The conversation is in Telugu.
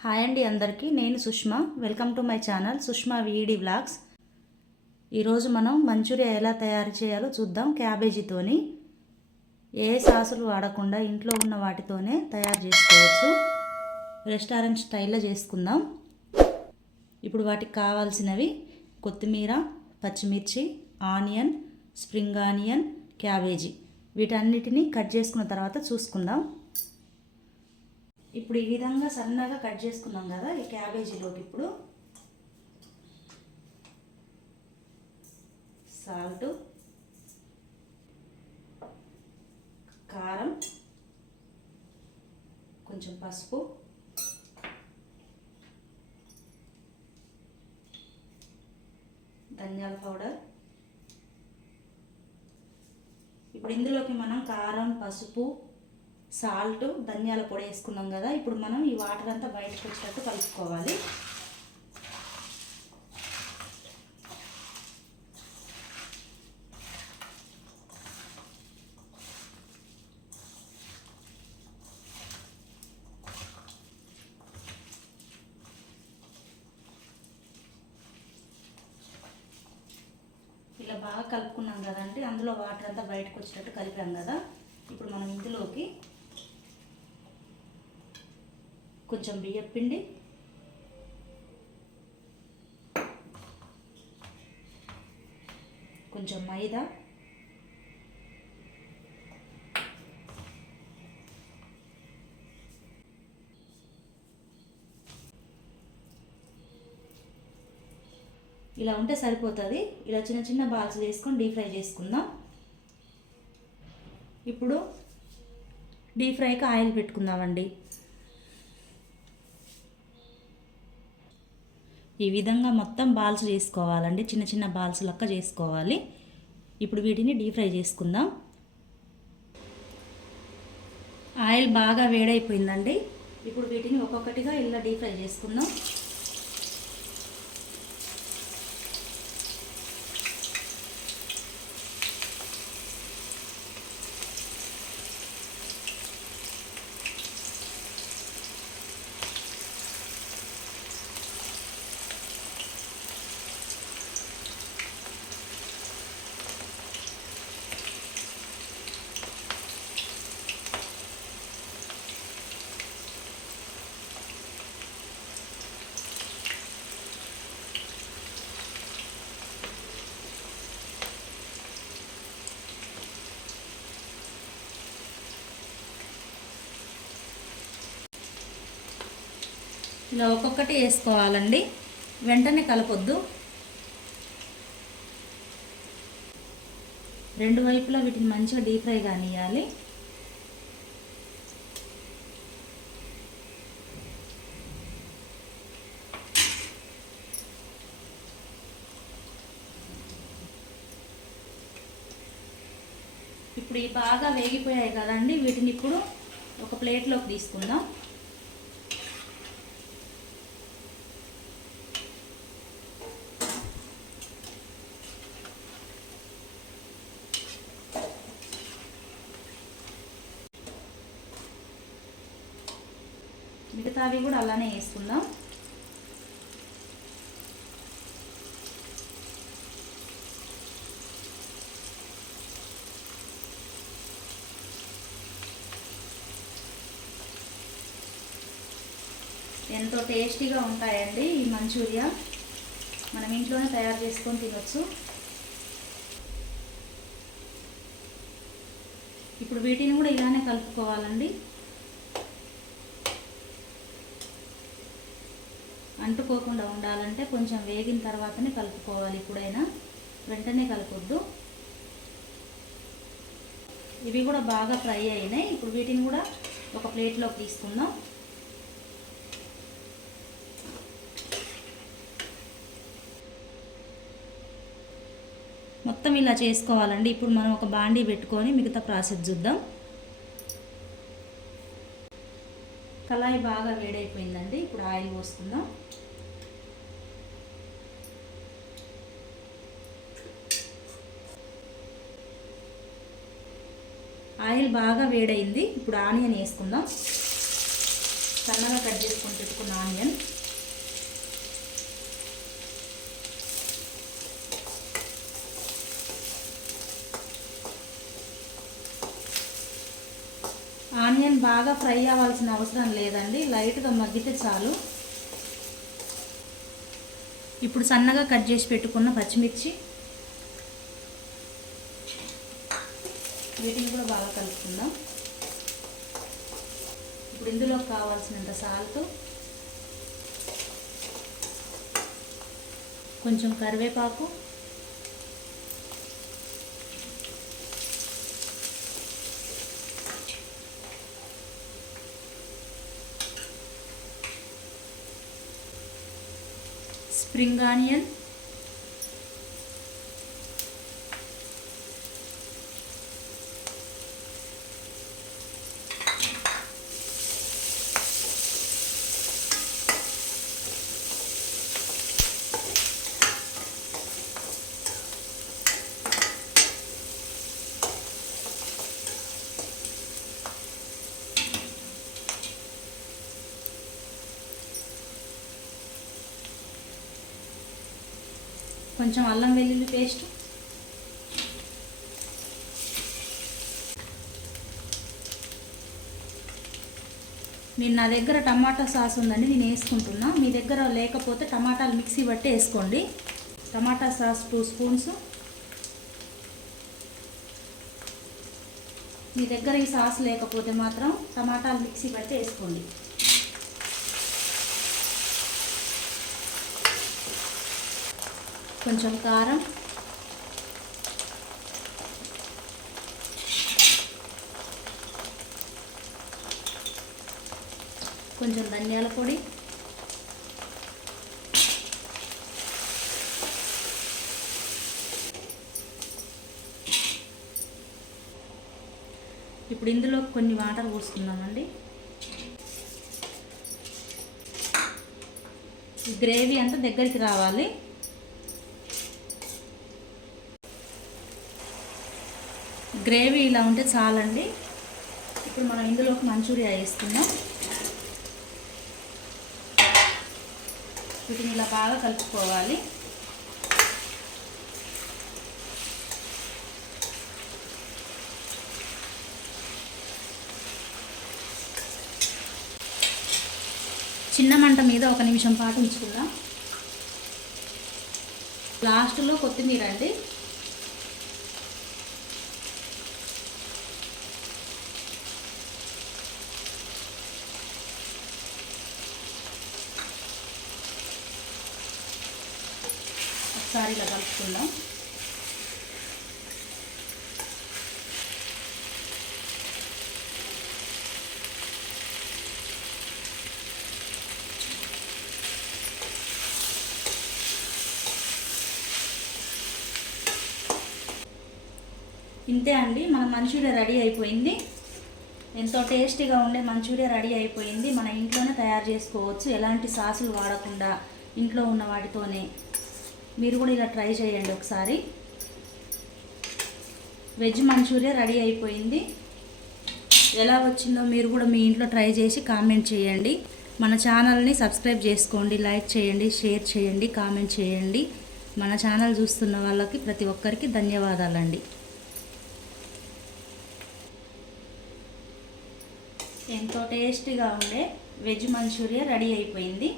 హాయ్ అండి అందరికీ, నేను Sushma. Welcome to my channel Sushma వీడి వ్లాగ్స్. ఈరోజు మనం మంచూరియా ఎలా తయారు చేయాలో చూద్దాం. క్యాబేజీతోని ఏ సాసులు వాడకుండా ఇంట్లో ఉన్న వాటితోనే తయారు చేసుకోవచ్చు. రెస్టారెంట్ స్టైల్లో చేసుకుందాం. ఇప్పుడు వాటికి కావాల్సినవి కొత్తిమీర, పచ్చిమిర్చి, ఆనియన్, స్ప్రింగ్ ఆనియన్, క్యాబేజీ. వీటన్నిటిని కట్ చేసుకున్న తర్వాత చూసుకుందాం. ఇప్పుడు ఈ విధంగా సన్నగా కట్ చేసుకున్నాం కదా, ఈ క్యాబేజీలోకి ఇప్పుడు సాల్ట్, కారం, కొంచెం పసుపు, ధనియాల పౌడర్. ఇప్పుడు ఇందులోకి మనం కారం, పసుపు, సాల్ట్, ధనియాల పొడి వేసుకున్నాం కదా. ఇప్పుడు మనం ఈ వాటర్ అంతా బయటకు వచ్చేటట్టు కలుపుకోవాలి. ఇలా బాగా కలుపుకున్నాం కదండి, అందులో వాటర్ అంతా బయటకు వచ్చేటట్టు కలిపాం కదా. ఇప్పుడు మనం ఇందులోకి కొంచెం బియ్యం పిండి, కొంచెం మైదా, ఇలా ఉంటే సరిపోతుంది. ఇలా చిన్న చిన్న బాల్స్ వేసుకొని డీప్ ఫ్రై చేసుకుందాం. ఇప్పుడు డీప్ ఫ్రైకి ఆయిల్ పెట్టుకుందామండి. ఈ విధంగా మొత్తం బాల్స్ చేసుకోవాలండి, చిన్న చిన్న బాల్స్ లెక్క చేసుకోవాలి. ఇప్పుడు వీటిని డీప్ ఫ్రై చేసుకుందాం. ఆయిల్ బాగా వేడైపోయిందండి. ఇప్పుడు వీటిని ఒక్కొక్కటిగా ఇలా డీప్ ఫ్రై చేసుకుందాం. ఇలా ఒక్కొక్కటి వేసుకోవాలండి, వెంటనే కలపొద్దు. రెండు వైపులా వీటిని మంచిగా డీప్ ఫ్రై కానియాలి. ఇప్పుడు ఈ బాగా వేగిపోయాయి కదండి, వీటిని ఇప్పుడు ఒక ప్లేట్లోకి తీసుకుందాం. మిగతావి కూడా అలానే వేసుకుందాం. ఎంతో టేస్టీగా ఉంటాయండి ఈ మంచూరియా. మనం ఇంట్లోనే తయారు చేసుకొని తినొచ్చు. ఇప్పుడు వీటిని కూడా ఇలానే కలుపుకోవాలండి. అంటుకోకుండా ఉండాలంటే కొంచెం వేగిన తర్వాతనే కలుపుకోవాలి. ఇప్పుడైనా వెంటనే కలపొద్దు. ఇవి కూడా బాగా ఫ్రై అయినాయి. ఇప్పుడు వీటిని కూడా ఒక ప్లేట్లోకి తీసుకుందాం. మొత్తం ఇలా చేసుకోవాలండి. ఇప్పుడు మనం ఒక బాండీ పెట్టుకొని మిగతా ప్రాసెస్ చూద్దాం. కళాయి బాగా వేడైపోయిందండి. ఇప్పుడు ఆయిల్ పోసుకుందాం. ఆయిల్ బాగా వేడైంది. ఇప్పుడు ఆనియన్ వేసుకుందాం. సన్నగా కట్ చేసుకొని పెట్టుకున్న ఆనియన్, ఆనియన్ బాగా ఫ్రై అవ్వాల్సిన అవసరం లేదండి, లైట్గా మగ్గితే చాలు. ఇప్పుడు సన్నగా కట్ చేసి పెట్టుకున్న పచ్చిమిర్చి, వీటిని కూడా బాగా కలుపుకుందాం. ఇప్పుడు ఇందులో కావాల్సినంత సాల్ట్, కొంచెం కరివేపాకు, స్ప్రింగ్ ఆనియన్, కొంచెం అల్లం వెల్లుల్లి పేస్ట్, మీరు నా దగ్గర టమాటా సాస్ ఉందండి, నేను వేసుకుంటున్నా. మీ దగ్గర లేకపోతే టమాటాలు మిక్సీ బట్టి వేసుకోండి. టమాటా సాస్ 2 స్పూన్స్. మీ దగ్గర ఈ సాస్ లేకపోతే మాత్రం టమాటాలు మిక్సీ బట్టి వేసుకోండి. కొంచెం కారం, కొంచెం ధనియాల పొడి, ఇప్పుడు ఇందులో కొన్ని వాటర్ పోసుకుందామండి. గ్రేవీ అంతా దగ్గరికి రావాలి. గ్రేవీ ఇలా ఉంటే చాలండి. ఇప్పుడు మనం ఇందులోకి మంచూరియా వేసుకుందాం. వీటిని ఇలా బాగా కలుపుకోవాలి. చిన్న మంట మీద 1 నిమిషం పాటు ఉంచుకుందాం. లాస్ట్లో కొత్తిమీర అండి. ఒకసారి ఇలా కలుపుకుందాం. ఇంతే అండి, మన మంచూరియా రెడీ అయిపోయింది. ఎంతో టేస్టీగా ఉండే మంచూరియా రెడీ అయిపోయింది. మన ఇంట్లోనే తయారు చేసుకోవచ్చు, ఎలాంటి సాసులు వాడకుండా ఇంట్లో ఉన్న వాటితోనే. మీరు కూడా ఇలా ట్రై చేయండి ఒకసారి. వెజ్ మంచూరియా రెడీ అయిపోయింది. ఎలా వచ్చిందో మీరు కూడా మీ ఇంట్లో ట్రై చేసి కామెంట్ చేయండి. మన ఛానల్ని సబ్స్క్రైబ్ చేసుకోండి, లైక్ చేయండి, షేర్ చేయండి, కామెంట్ చేయండి. మన ఛానల్ చూస్తున్న వాళ్ళకి ప్రతి ఒక్కరికి ధన్యవాదాలండి. ఎంతో టేస్టీగా ఉండే వెజ్ మంచూరియా రెడీ అయిపోయింది.